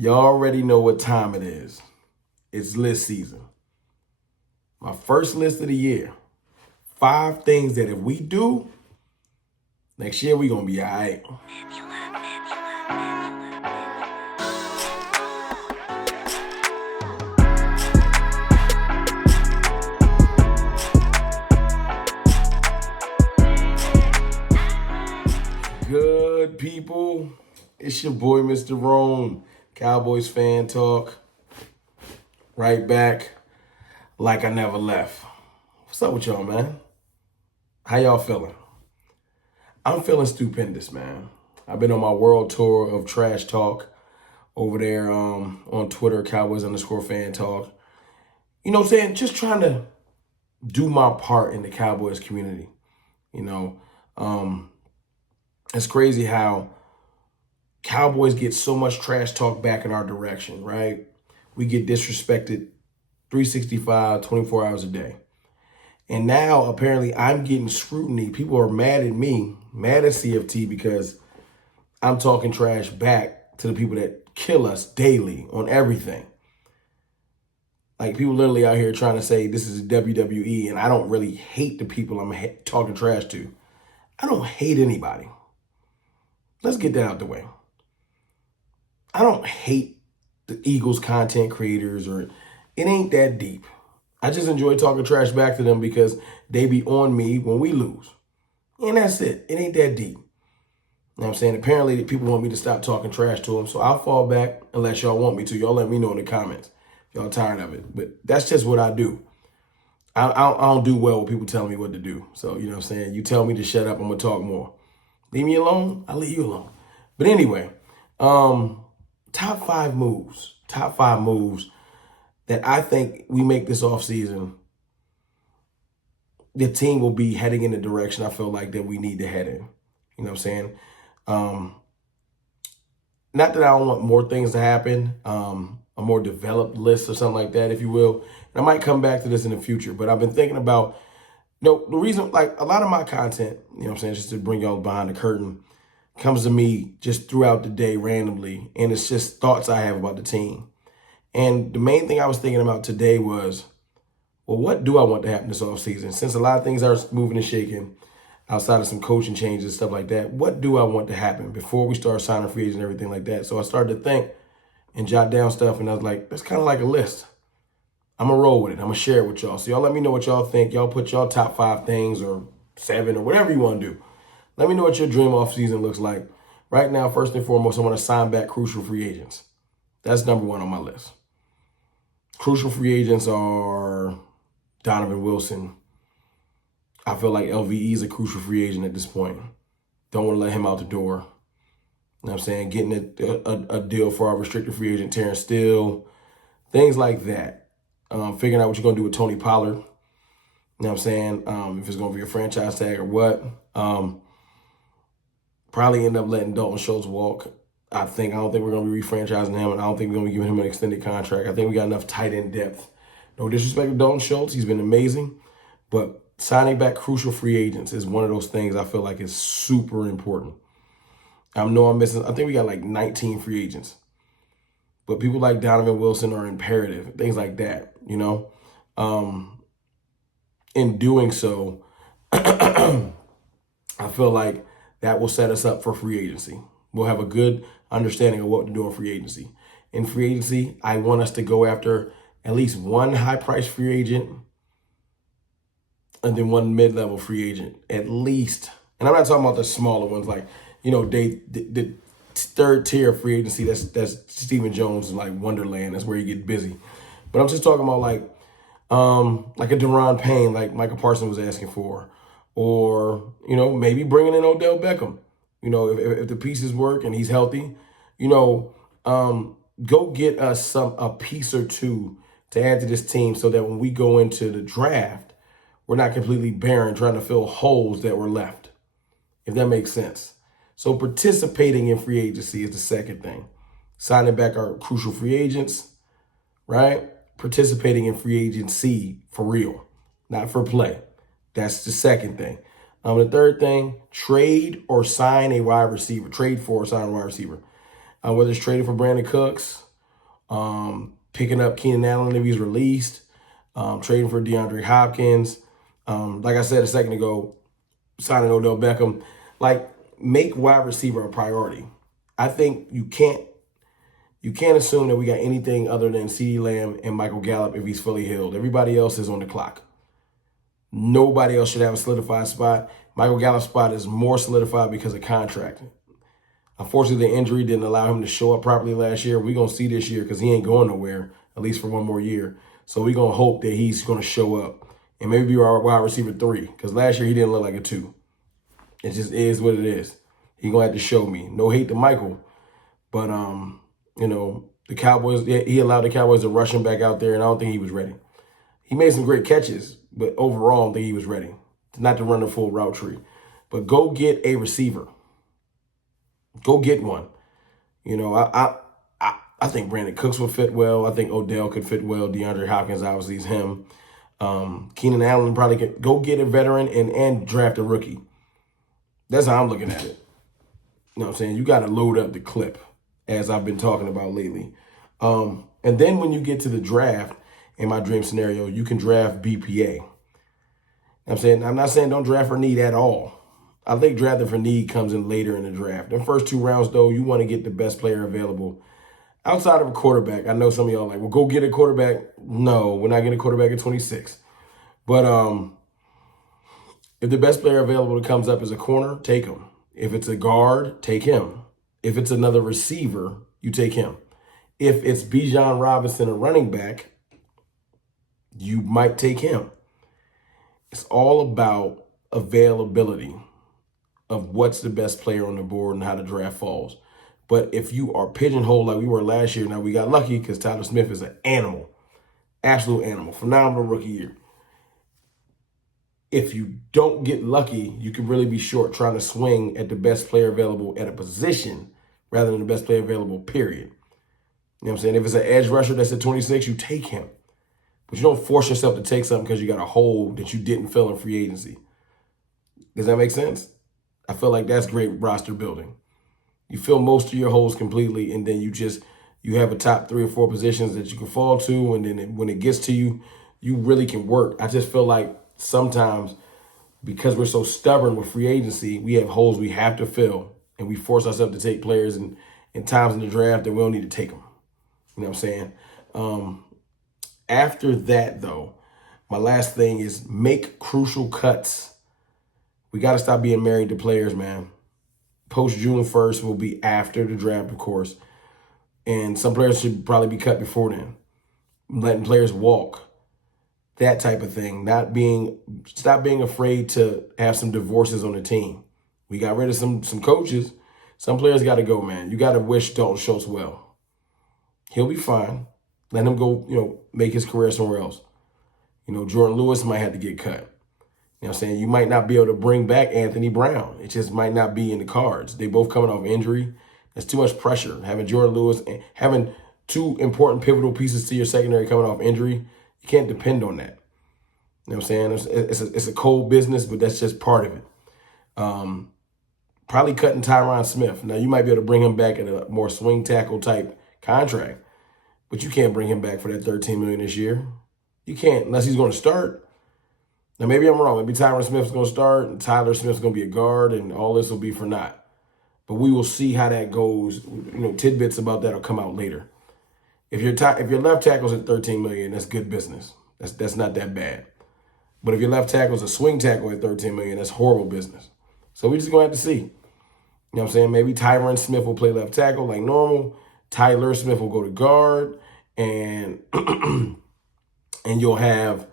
Y'all already know what time it is. It's list season. My first list of the year. 5 things that if we do, next year we gonna be all right. Good people, it's your boy Mr. Rome, Cowboys fan talk. Right back like I never left. What's up with y'all, man? How y'all feeling? I'm feeling stupendous, man. I've been on my world tour of trash talk over there on Twitter, Cowboys_fan talk. You know what I'm saying? Just trying to do my part in the Cowboys community. You know, it's crazy how Cowboys get so much trash talk back in our direction, right? We get disrespected 365, 24 hours a day. And now, apparently, I'm getting scrutiny. People are mad at me, mad at CFT because I'm talking trash back to the people that kill us daily on everything. Like, people literally out here trying to say this is a WWE, and I don't really hate the people I'm talking trash to. I don't hate anybody. Let's get that out the way. I don't hate the Eagles content creators, or it ain't that deep. I just enjoy talking trash back to them because they be on me when we lose. And that's it. It ain't that deep. You know what I'm saying? Apparently, people want me to stop talking trash to them, so I'll fall back unless y'all want me to. Y'all let me know in the comments if y'all tired of it. But that's just what I do. I don't do well with people telling me what to do. So, you know what I'm saying? You tell me to shut up, I'm going to talk more. Leave me alone, I'll leave you alone. But anyway, top 5 moves. Top 5 moves that I think we make this offseason, the team will be heading in the direction I feel like that we need to head in. You know what I'm saying? Not that I don't want more things to happen, a more developed list or something like that, if you will. And I might come back to this in the future, but I've been thinking about, the reason, like, a lot of my content, you know what I'm saying, just to bring y'all behind the curtain, comes to me just throughout the day randomly, and it's just thoughts I have about the team. And the main thing I was thinking about today was, well, what do I want to happen this offseason? Since a lot of things are moving and shaking outside of some coaching changes and stuff like that, what do I want to happen before we start signing free agents and everything like that? So I started to think and jot down stuff, and I was like, that's kind of like a list. I'm going to roll with it. I'm going to share it with y'all. So y'all let me know what y'all think. Y'all put y'all top 5 things or 7 or whatever you want to do. Let me know what your dream offseason looks like. Right now, first and foremost, I want to sign back crucial free agents. That's number 1 on my list. Crucial free agents are Donovan Wilson. I feel like LVE is a crucial free agent at this point. Don't want to let him out the door. You know what I'm saying? Getting a deal for our restricted free agent, Terrence Steele. Things like that. Figuring out what you're going to do with Tony Pollard. You know what I'm saying? If it's going to be a franchise tag or what. Probably end up letting Dalton Schultz walk. I don't think we're going to be refranchising him, and I don't think we're going to be giving him an extended contract. I think we got enough tight end depth. No disrespect to Dalton Schultz. He's been amazing. But signing back crucial free agents is one of those things I feel like is super important. I know I'm missing. I think we got like 19 free agents. But people like Donovan Wilson are imperative. Things like that, you know. In doing so, I feel like that will set us up for free agency. We'll have a good understanding of what to do in free agency. In free agency, I want us to go after at least one high-priced free agent and then one mid-level free agent, at least. And I'm not talking about the smaller ones, like, you know, the third tier free agency, that's Stephen Jones, like Wonderland. That's where you get busy. But I'm just talking about like a Deron Payne, like Michael Parsons was asking for. Or, you know, maybe bringing in Odell Beckham. You know, if the pieces work and he's healthy, you know, go get us a piece or two to add to this team so that when we go into the draft, we're not completely barren trying to fill holes that were left, if that makes sense. So participating in free agency is the second thing. Signing back our crucial free agents, right? Participating in free agency for real, not for play. That's the second thing. The third thing, trade or sign a wide receiver. Trade for or sign a wide receiver. Whether it's trading for Brandon Cooks, Picking up Keenan Allen if he's released, trading for DeAndre Hopkins. Like I said a second ago, signing Odell Beckham. Like, make wide receiver a priority. I think you can't assume that we got anything other than CeeDee Lamb and Michael Gallup if he's fully healed. Everybody else is on the clock. Nobody else should have a solidified spot. Michael Gallup's spot is more solidified because of contract. Unfortunately, the injury didn't allow him to show up properly last year. We're going to see this year because he ain't going nowhere, at least for one more year. So we're going to hope that he's going to show up and maybe be our wide receiver 3, because last year he didn't look like a 2. It just is what it is. He's going to have to show me. No hate to Michael, but, the Cowboys, he allowed the Cowboys to rush him back out there, and I don't think he was ready. He made some great catches, but overall, I don't think he was ready. Not to run the full route tree. But go get a receiver. Go get one. I think Brandon Cooks will fit well. I think Odell could fit well. DeAndre Hopkins obviously is him. Keenan Allen probably could. Go get a veteran and draft a rookie. That's how I'm looking at it. You know what I'm saying? You got to load up the clip, as I've been talking about lately. And then when you get to the draft, in my dream scenario, you can draft BPA. I'm not saying don't draft for need at all. I think drafting for need comes in later in the draft. The first 2 rounds, though, you want to get the best player available. Outside of a quarterback, I know some of y'all are like, well, go get a quarterback. No, we're not getting a quarterback at 26. But if the best player available that comes up is a corner, take him. If it's a guard, take him. If it's another receiver, you take him. If it's Bijan Robinson, a running back, you might take him. It's all about availability of what's the best player on the board and how the draft falls. But if you are pigeonholed like we were last year, now we got lucky because Tyler Smith is an animal, absolute animal, phenomenal rookie year. If you don't get lucky, you can really be short trying to swing at the best player available at a position rather than the best player available, period. You know what I'm saying? If it's an edge rusher that's at 26, you take him. But you don't force yourself to take something because you got a hole that you didn't fill in free agency. Does that make sense? I feel like that's great roster building. You fill most of your holes completely, and then you have a top 3 or 4 positions that you can fall to, and then when it gets to you, you really can work. I just feel like sometimes because we're so stubborn with free agency, we have holes we have to fill, and we force ourselves to take players in times in the draft that we don't need to take them. You know what I'm saying? After that, though, my last thing is make crucial cuts. We got to stop being married to players, man. Post June 1st will be after the draft, of course. And some players should probably be cut before then. Letting players walk. That type of thing. Stop being afraid to have some divorces on the team. We got rid of some coaches. Some players got to go, man. You got to wish Dalton Schultz well. He'll be fine. Let him go, make his career somewhere else. Jordan Lewis might have to get cut. You know what I'm saying? You might not be able to bring back Anthony Brown. It just might not be in the cards. They both coming off injury. There's too much pressure. Having Jordan Lewis and having 2 important pivotal pieces to your secondary coming off injury, you can't depend on that. You know what I'm saying? It's a cold business, but that's just part of it. Probably cutting Tyron Smith. Now, you might be able to bring him back at a more swing tackle type contract, but you can't bring him back for that $13 million this year. You can't unless he's going to start. Now, maybe I'm wrong. Maybe Tyron Smith's going to start and Tyler Smith's going to be a guard and all this will be for naught. But we will see how that goes. Tidbits about that will come out later. If your left tackle's at $13 million, that's good business. That's not that bad. But if your left tackle's a swing tackle at $13 million, that's horrible business. So we're just going to have to see. You know what I'm saying? Maybe Tyron Smith will play left tackle like normal. Tyler Smith will go to guard. And and you'll have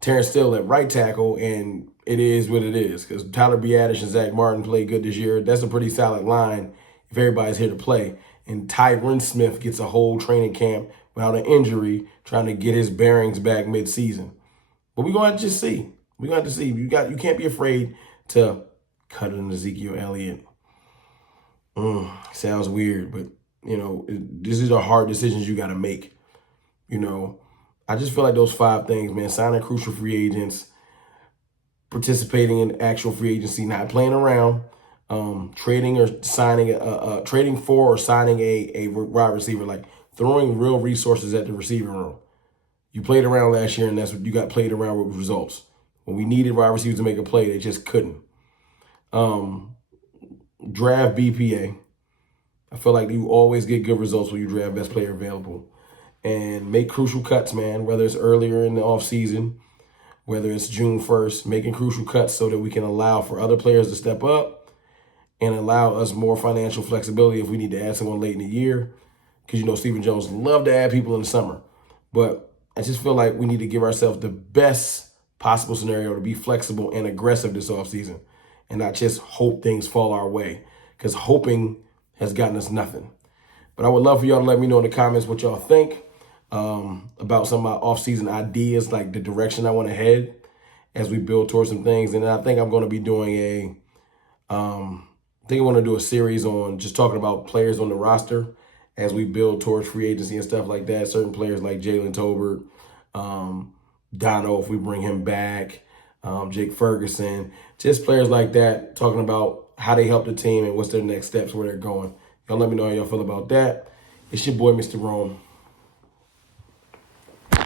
Terrence Steele at right tackle, and it is what it is because Tyler Biadasz and Zach Martin played good this year. That's a pretty solid line if everybody's here to play. And Tyron Smith gets a whole training camp without an injury, trying to get his bearings back mid-season. But we're going to have to just see. We're going to have to see. You can't be afraid to cut an Ezekiel Elliott. Sounds weird, but, these are hard decisions you got to make. I just feel like those 5 things, man, signing crucial free agents, participating in actual free agency, not playing around, trading for or signing a wide receiver. Like, throwing real resources at the receiving room. You played around last year, and that's what you got played around with results. When we needed wide receivers to make a play, they just couldn't. Draft BPA. I feel like you always get good results when you draft best player available. And make crucial cuts, man, whether it's earlier in the offseason, whether it's June 1st, making crucial cuts so that we can allow for other players to step up and allow us more financial flexibility if we need to add someone late in the year. Because, you know, Stephen Jones loved to add people in the summer. But I just feel like we need to give ourselves the best possible scenario to be flexible and aggressive this offseason and not just hope things fall our way, because hoping has gotten us nothing. But I would love for y'all to let me know in the comments what y'all think about some of my offseason ideas, like the direction I want to head as we build towards some things. And I think I'm going to be doing I think I want to do a series on just talking about players on the roster as we build towards free agency and stuff like that. Certain players like Jalen Tolbert, Dono, if we bring him back, Jake Ferguson, just players like that, talking about how they help the team and what's their next steps, where they're going. Y'all let me know how y'all feel about that. It's your boy, Mr. Rome.